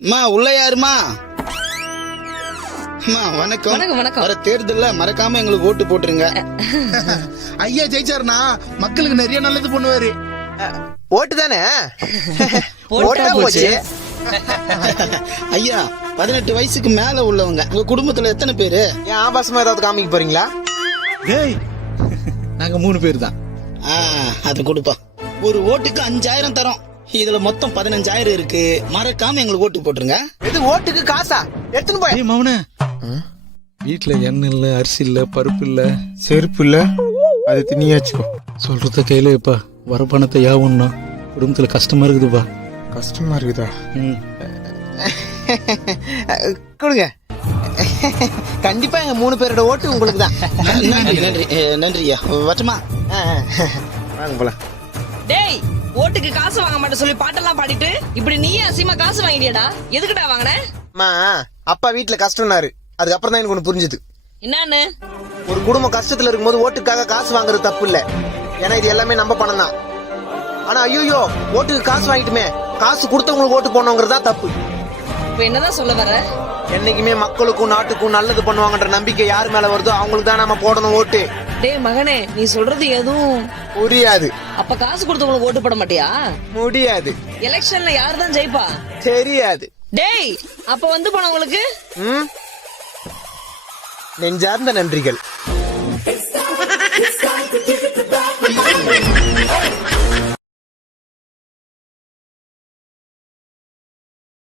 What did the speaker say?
அம்மா உள்ள யாருமா? அம்மா வணக்கம். வணக்கம். வர தேர்தல்ல மறக்காம எங்களுக்கு ஓட்டு போட்டுருங்க. ஐயா ஜெயிச்சாருனா மக்களுக்கு நிறைய நல்லது பண்ணுவாரு. ஓட்டு தானே ஓட்டா போச்சு. ஐயா 18 வயசுக்கு மேல உள்ளவங்க உங்க குடும்பத்துல எத்தனை பேரு? ஏன் ஆபாசமா ஏதாவது காமிக்க போறீங்களா? டேய் நாங்க 3 பேர் தான். அது கொடுப்பா. ஒரு ஓட்டுக்கு 5000 தரோம். இதுல மொத்தம் 15000 இருக்கு. மறக்காம எங்களுக்கு ஓட்டு போட்டுருங்க. இது ஓட்டுக்கு காசா? எடுத்துன்னு போய். ஏய் மவனே, வீட்டுல எண்ணெய் இல்ல, அரிசி இல்ல, பருப்பு இல்ல, செருப்பு இல்ல, அது திணியாச்சுக்கோ. சொல்றத கையில இப்ப வர பணத்தை யாவுன்னா குடும்பத்துல கஷ்டமா இருக்குதுப்பா. கஷ்டமா இருக்குதா? கொடுங்க. கண்டிப்பா எங்க 3 பேரோட ஓட்டு உங்களுக்கு தான். நன்றியா. வட்டமா வாங்க போலாம். டேய், ஓட்டுக்கு காசு வாங்க மாட்டேன் சொல்லி பாட்டெல்லாம் பாடிட்டு இப்படி நீயே அசிமா காசு வாங்கிட்டியாடா? எதுக்குடா வாங்கின? அம்மா, அப்பா வீட்டுல கஷ்டம்னாரு. அதுக்கப்புறம் தான் எனக்கு ஒண்ணு புரிஞ்சுது. என்னன்னு? ஒரு குடும்பம் கஷ்டத்துல இருக்கும்போது ஓட்டுக்காக காசு வாங்குறது தப்பு இல்ல. ஏன்னா இது எல்லாமே நம்ம பணம் தான். ஆனா ஐயோ, ஓட்டுக்கு காசு வாங்கிட்டுமே, காசு கொடுத்தவங்களுக்கு ஓட்டு போடணுங்கிறது தான் தப்பு. இப்ப என்னதான் சொல்ல வர? என்னைக்குமே மக்களுக்கும் நாட்டுக்கும் நல்லது பண்ணுவாங்கன்ற நம்பிக்கை யாரு மேல வருதோ அவங்களுக்கு தான் நம்ம போடணும் ஓட்டு. டேய் மகனே, நீ சொல்றது எதுவும் புரியாது. அப்ப காசு கொடுத்தவங்களுக்கு ஓட்டு போட மாட்டியா? முடியாது. எலெக்ஷன்ல யாரு தான் ஜெயிப்பா? தெரியாது. டேய், அப்ப வந்து போனவங்களுக்கு நெஞ்சார்ந்த நன்றிகள்.